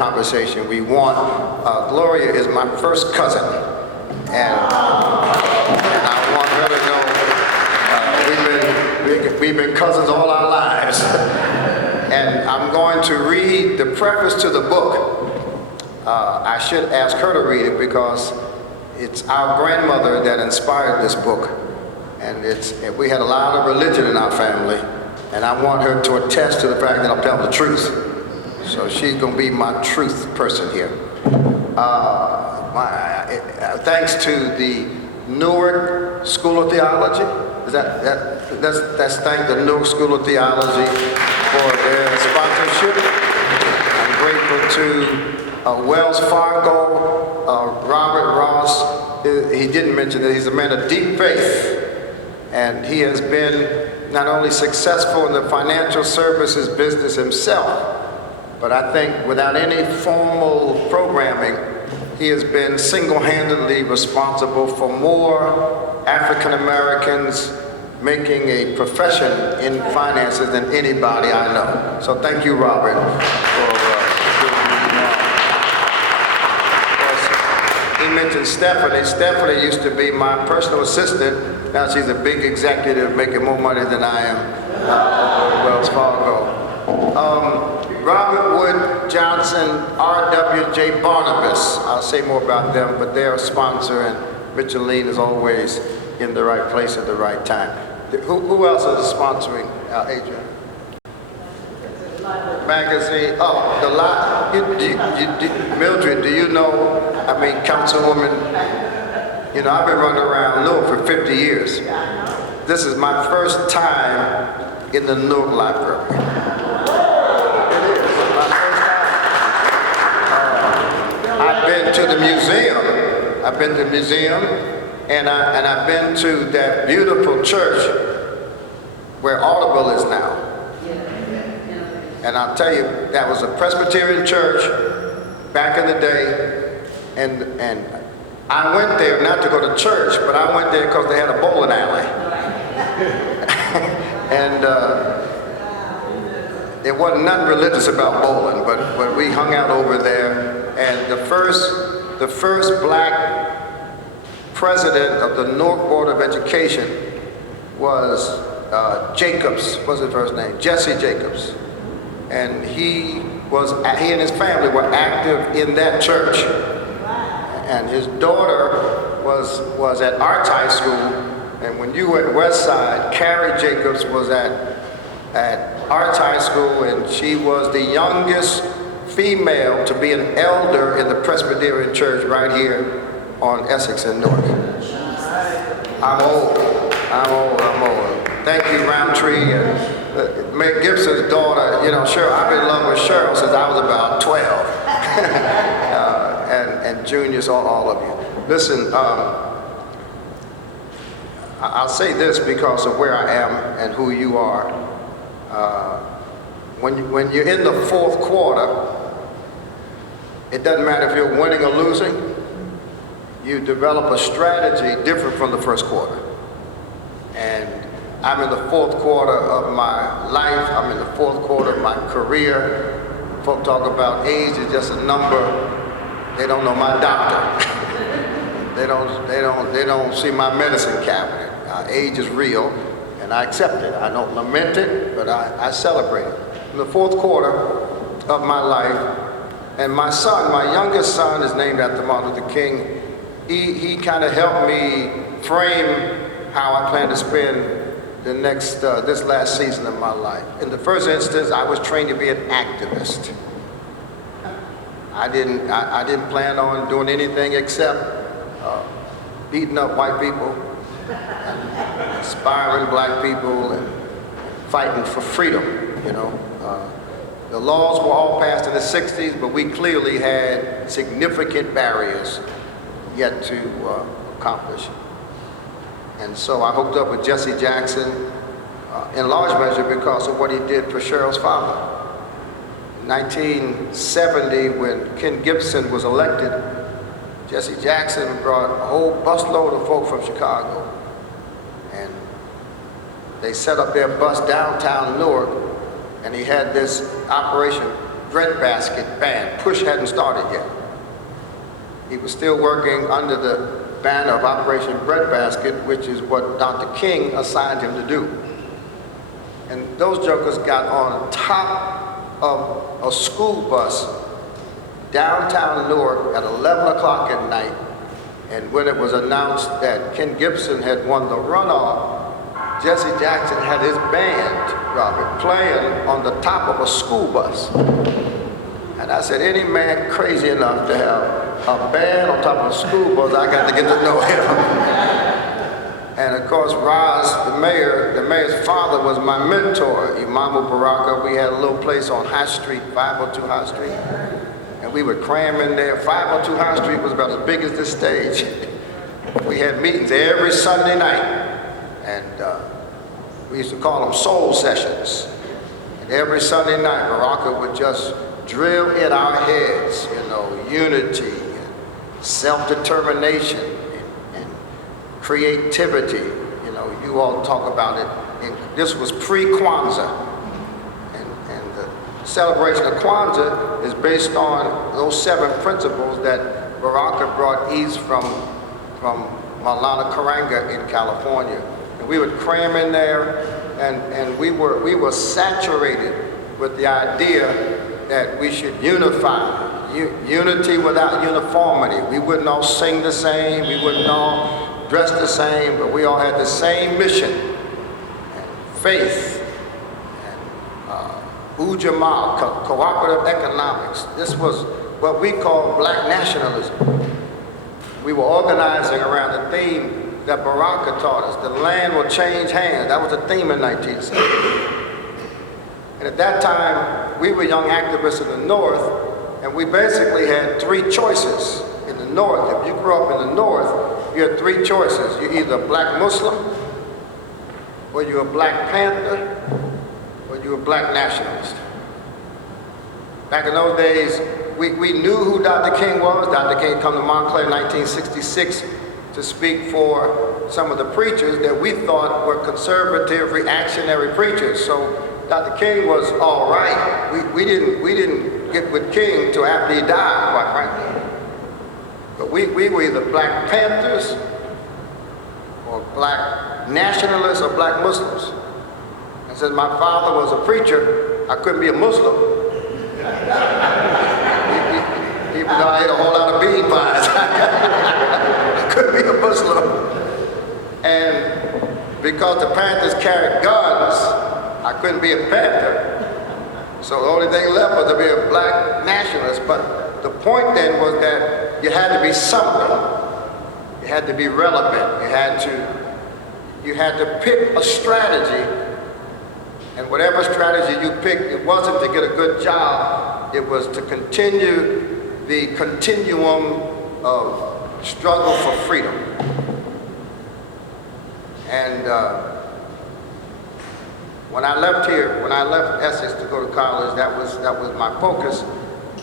conversation we want. Gloria is my first cousin, and I want her to know we've been cousins all our lives. And I'm going to read the preface to the book. I should ask her to read it because it's our grandmother that inspired this book. And we had a lot of religion in our family, and I want her to attest to the fact that I'm telling the truth. So she's going to be my truth person here. Thanks to the Newark School of Theology. Let's thank the Newark School of Theology for their sponsorship. I'm grateful to Wells Fargo, Robert Ross. He didn't mention that he's a man of deep faith. And he has been not only successful in the financial services business himself, but I think without any formal programming, he has been single-handedly responsible for more African Americans making a profession in finances than anybody I know. So thank you, Robert, for he mentioned Stephanie. Stephanie used to be my personal assistant. Now she's a big executive making more money than I am at Wells Fargo. Robert Wood Johnson, R.W.J. Barnabas. I'll say more about them, but they're a sponsor, and Micheline is always in the right place at the right time. Who else is sponsoring, Adrian? Magazine. Oh, the lot. Mildred, do you know? I mean, Councilwoman. You know, I've been running around Newark for 50 years. This is my first time in the Newark Library. It is my first time. I've been to the museum. I've been to the museum, and I've been to that beautiful church where Audible is now. And I'll tell you, that was a Presbyterian church back in the day, and I went there not to go to church, but I went there because they had a bowling alley. And there wasn't nothing religious about bowling, but we hung out over there. And the first black president of the Newark Board of Education was Jacobs. What's his first name? Jesse Jacobs. And he and his family were active in that church. And his daughter was at Arts High School, and when you were at West Side, Carrie Jacobs was at Arts High School, and she was the youngest female to be an elder in the Presbyterian Church right here on Essex and Newark. I'm old. Thank you, Roundtree, and Mayor Gibson's daughter, you know, Cheryl. I've been in love with Cheryl since I was about 12. And juniors, all of you. Listen, I'll say this because of where I am and who you are. When you're in the fourth quarter, it doesn't matter if you're winning or losing, you develop a strategy different from the first quarter. And I'm in the fourth quarter of my life. I'm in the fourth quarter of my career. Folk talk about age is just a number. They don't know my doctor. They don't see my medicine cabinet. Age is real, and I accept it. I don't lament it, but I celebrate it. In the fourth quarter of my life, and my son, my youngest son, is named after Martin Luther King. He kind of helped me frame how I plan to spend the next this last season of my life. In the first instance, I was trained to be an activist. I didn't plan on doing anything except beating up white people, and inspiring black people, and fighting for freedom. You know, the laws were all passed in the '60s, but we clearly had significant barriers yet to accomplish. And so I hooked up with Jesse Jackson in large measure because of what he did for Cheryl's father. In 1970, when Ken Gibson was elected, Jesse Jackson brought a whole busload of folk from Chicago. And they set up their bus downtown Newark, and he had this operation Breadbasket band. Push hadn't started yet. He was still working under the banner of Operation Breadbasket, which is what Dr. King assigned him to do. And those jokers got on top of a school bus downtown Newark at 11 o'clock at night. And when it was announced that Ken Gibson had won the runoff, Jesse Jackson had his band, Robert, playing on the top of a school bus. And I said, any man crazy enough to have a band on top of a school bus, I got to get to know him. And of course, Roz, the mayor's father was my mentor, Imam Baraka. We had a little place on High Street, 502 High Street. And we would cram in there. 502 High Street was about as big as this stage. We had meetings every Sunday night. And we used to call them soul sessions. And every Sunday night, Baraka would just drill in our heads, unity, and self-determination, and creativity. You all talk about it. And this was pre-Kwanzaa. And the celebration of Kwanzaa is based on those 7 principles that Baraka brought east from Maulana Karanga in California. And we would cram in there, and we were saturated with the idea that we should unify. Unity without uniformity. We wouldn't all sing the same, we wouldn't all dress the same, but we all had the same mission, and faith, and Ujamaa, cooperative economics. This was what we call black nationalism. We were organizing around the theme that Baraka taught us. The land will change hands. That was the theme in 1970. And at that time, we were young activists in the North, and we basically had 3 choices in the North. If you grew up in the North, you had 3 choices. You're either a black Muslim, or you're a Black Panther, or you're a black nationalist. Back in those days, we knew who Dr. King was. Dr. King come to Montclair in 1966 to speak for some of the preachers that we thought were conservative, reactionary preachers. So Dr. King was all right. We didn't get with King till after he died, quite frankly. But we were either Black Panthers or black nationalists or black Muslims. And since my father was a preacher, I couldn't be a Muslim. Even though I ate a whole lot of bean pies, I couldn't be a Muslim. And because the Panthers carried guns, I couldn't be a Panther. So the only thing left was to be a black nationalist. But the point then was that you had to be something. You had to be relevant. You had to pick a strategy. And whatever strategy you picked, it wasn't to get a good job. It was to continue the continuum of struggle for freedom. And when I left Essex to go to college, that was my focus,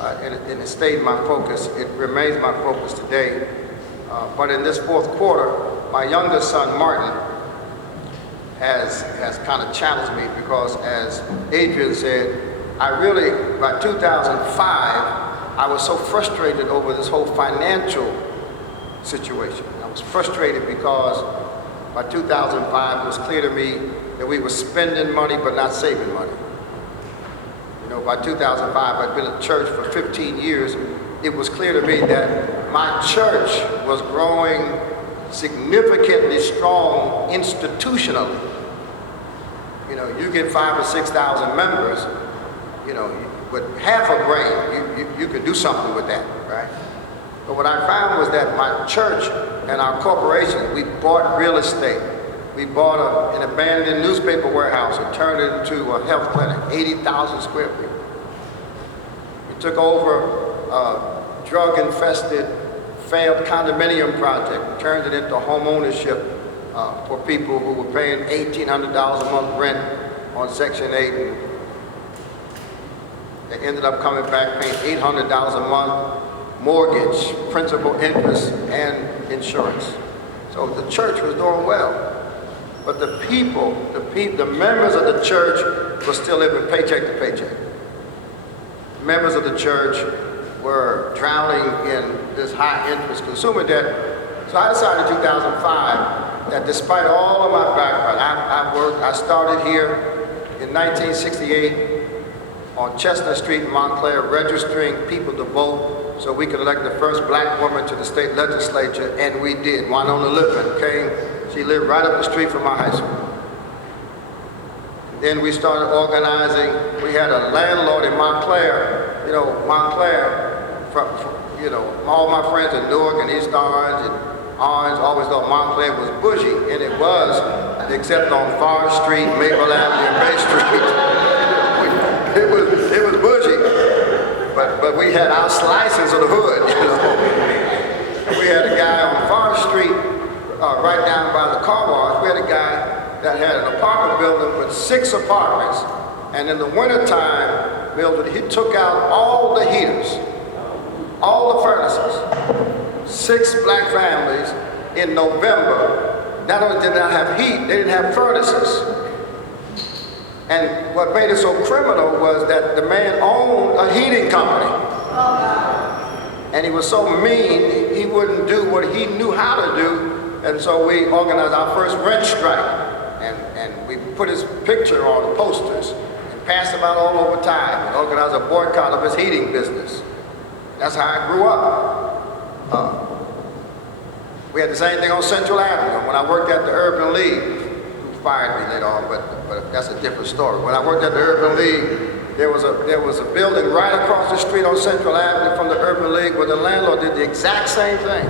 and it stayed my focus. It remains my focus today. But in this 4th quarter, my youngest son, Martin, has kind of challenged me because, as Adrian said, by 2005, I was so frustrated over this whole financial situation. I was frustrated because by 2005, it was clear to me that we were spending money but not saving money. By 2005, I'd been at church for 15 years. It was clear to me that my church was growing significantly strong institutionally. You get 5,000 or 6,000 members, with half a brain, you could do something with that, right? But what I found was that my church and our corporation, we bought real estate. We bought an abandoned newspaper warehouse and turned it into a health clinic, 80,000 square feet. We took over a drug-infested, failed condominium project and turned it into home ownership for people who were paying $1,800 a month rent on Section 8. And they ended up coming back paying $800 a month, mortgage, principal, interest, and insurance. So the church was doing well. But the members of the church were still living paycheck to paycheck. members of the church were drowning in this high-interest consumer debt. So I decided in 2005 that despite all of my background, I started here in 1968 on Chestnut Street in Montclair, registering people to vote so we could elect the first black woman to the state legislature, and we did. Winona Lippman came, she lived right up the street from my high school. Then we started organizing. We had a landlord in Montclair, all my friends in Newark and East Orange and Orange always thought Montclair was bougie, and it was, except on Far Street, Maple Avenue, and Bay Street. It was bougie, but we had our slices of the hood, We had a guy on Far Street, right down by the car wash. We had a guy that had an apartment building with 6 apartments, and in the wintertime, Mildred, he took out all the heaters, all the furnaces. 6 black families in November not only did not have heat, they didn't have furnaces. And what made it so criminal was that the man owned a heating company. And he was so mean, he wouldn't do what he knew how to do. And so we organized our first rent strike. And we put his picture on the posters and passed him out all over town and organized a boycott of his heating business. That's how I grew up. We had the same thing on Central Avenue. When I worked at the Urban League, who fired me later on, but that's a different story. When I worked at the Urban League, there was a building right across the street on Central Avenue from the Urban League where the landlord did the exact same thing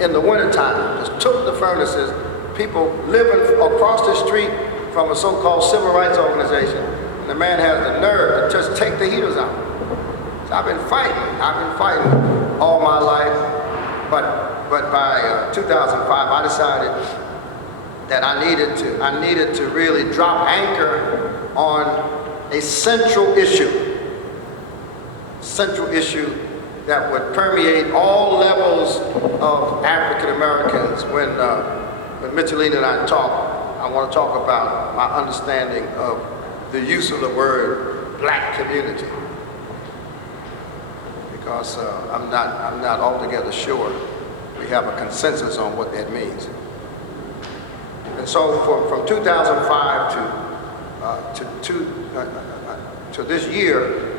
in the wintertime. Just took the furnaces, people living across the street from a so-called civil rights organization, and the man has the nerve to just take the heaters out. So I've been fighting all my life, but by 2005, I decided that I needed to really drop anchor on a central issue that would permeate all levels of African Americans. When Micheline and I talk, I want to talk about my understanding of the use of the word black community, because I'm not altogether sure we have a consensus on what that means. And so from 2005 to this year,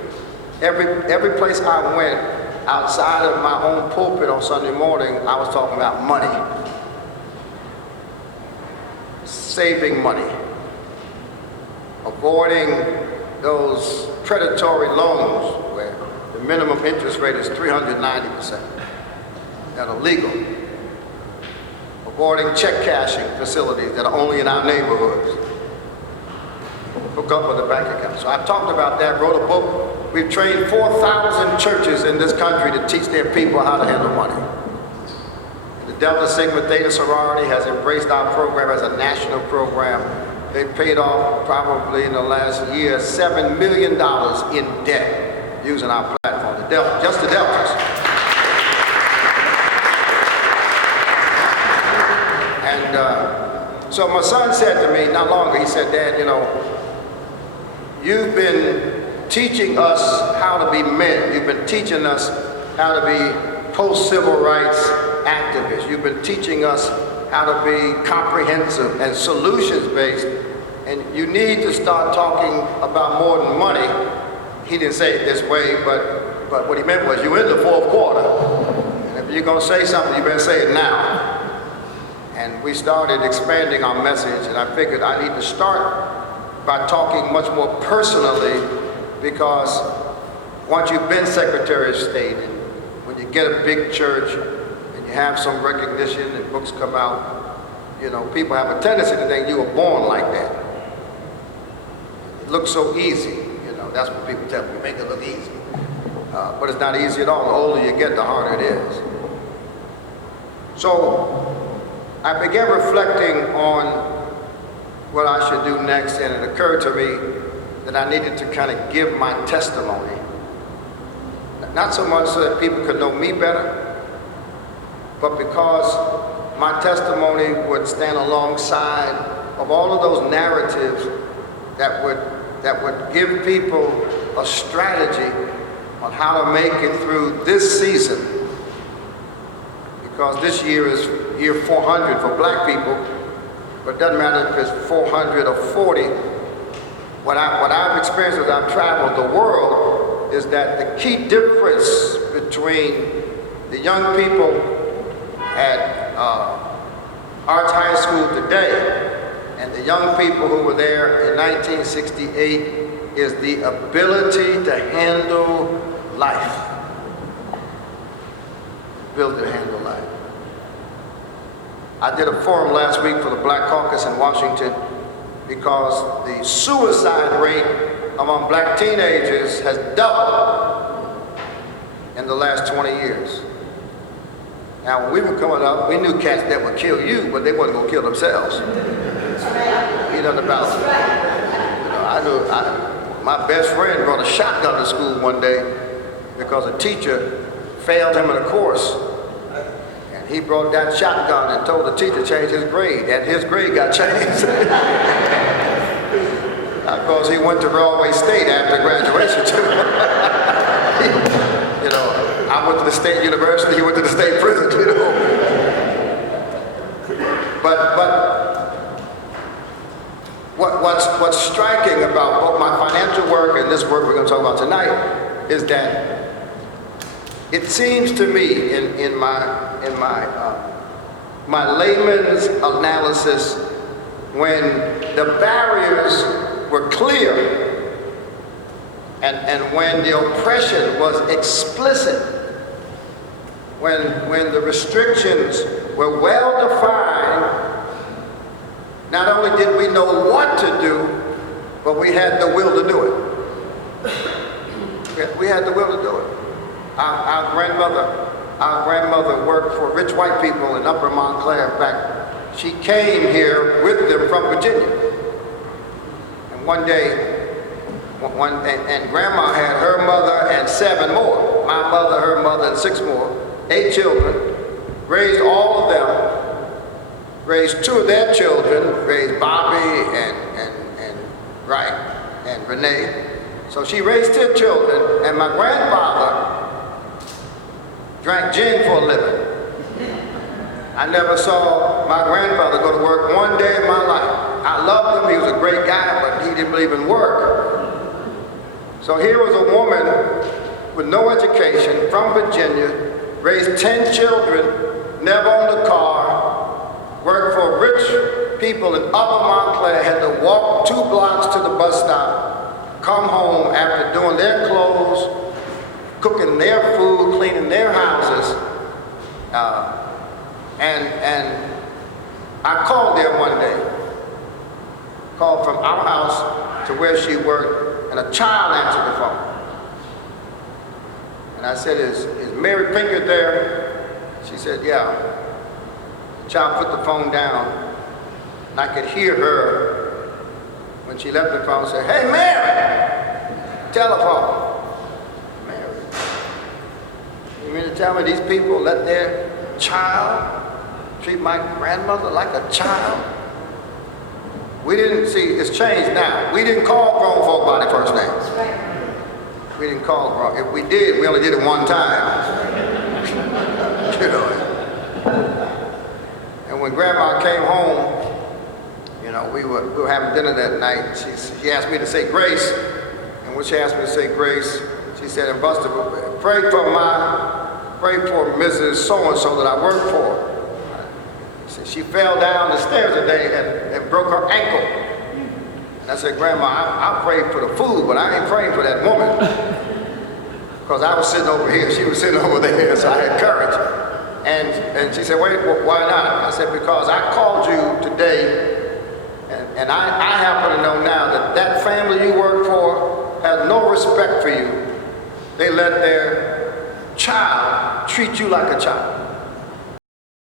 every place I went outside of my own pulpit on Sunday morning, I was talking about money, saving money, avoiding those predatory loans where the minimum interest rate is 390%, that are legal, avoiding check cashing facilities that are only in our neighborhoods, hook up with a bank account. So I talked about that, wrote a book. We've trained 4,000 churches in this country to teach their people how to handle money. The Delta Sigma Theta sorority has embraced our program as a national program. They've paid off probably in the last year $7 million in debt using our platform, just the Deltas. And so my son said to me not long ago, he said, "Dad, you've been teaching us how to be men. You've been teaching us how to be post-civil rights activists. You've been teaching us how to be comprehensive and solutions-based, and you need to start talking about more than money." He didn't say it this way, but what he meant was, you're in the 4th quarter, and if you're going to say something, you better say it now. And we started expanding our message, and I figured I need to start by talking much more personally, because once you've been Secretary of State, and when you get a big church, and you have some recognition, and books come out, people have a tendency to think you were born like that. It looks so easy, that's what people tell me, make it look easy. But it's not easy at all. The older you get, the harder it is. So I began reflecting on what I should do next, and it occurred to me that I needed to kind of give my testimony. Not so much so that people could know me better, but because my testimony would stand alongside of all of those narratives that would give people a strategy on how to make it through this season, because this year is year 400 for black people, but it doesn't matter if it's 400 or 40. What I've experienced as I've traveled the world is that the key difference between the young people at Arts High School today and the young people who were there in 1968 is the ability to handle life. Ability to handle life. I did a forum last week for the Black Caucus in Washington because the suicide rate among black teenagers has doubled in the last 20 years. Now, when we were coming up, we knew cats that would kill you, but they wasn't gonna kill themselves. You know about it. You know, my best friend brought a shotgun to school one day because a teacher failed him in a course. And he brought that shotgun and told the teacher to change his grade, and his grade got changed. Because he went to Broadway State after graduation too. You know, I went to the state university, he went to the state prison, you know. But what's striking about both my financial work and this work we're going to talk about tonight is that it seems to me in my layman's analysis, when the barriers were clear and when the oppression was explicit, when the restrictions were well defined, not only did we know what to do, but we had the will to do it. We had the will to do it. Our grandmother worked for rich white people in Upper Montclair. In fact, she came here with them from Virginia. And one day, and Grandma had her mother and 7 more. My mother, her mother, and 6 more. 8 children, raised all of them, raised 2 of their children, raised Bobby and Wright and Renee. So she raised 10 children, and my grandfather drank gin for a living. I never saw my grandfather go to work one day in my life. I loved him, he was a great guy, but he didn't believe in work. So here was a woman with no education from Virginia, raised 10 children, never owned a car, worked for rich people in Upper Montclair, had to walk 2 blocks to the bus stop, come home after doing their clothes, cooking their food, cleaning their houses. And I called there one day, called from our house to where she worked, and a child answered the phone. And I said, is Mary Pinkett there? She said, yeah. The child put the phone down, and I could hear her when she left the phone say, hey, Mary, telephone. Mary, you mean to tell me these people let their child treat my grandmother like a child? We didn't see, it's changed now. We didn't call grown folk by their first names. We didn't call grown. If we did, we only did it one time. You know. And when Grandma came home, you know, we were having dinner that night. She asked me to say grace, and when she asked me to say grace, she said, and Buster, pray for Mrs. So-and-so that I work for. She fell down the stairs today and broke her ankle. And I said, Grandma, I prayed for the food, but I ain't praying for that woman. Because I was sitting over here, she was sitting over there, so I had courage. And she said, wait, why not? I said, because I called you today, and I happen to know now that family you work for has no respect for you. They let their child treat you like a child.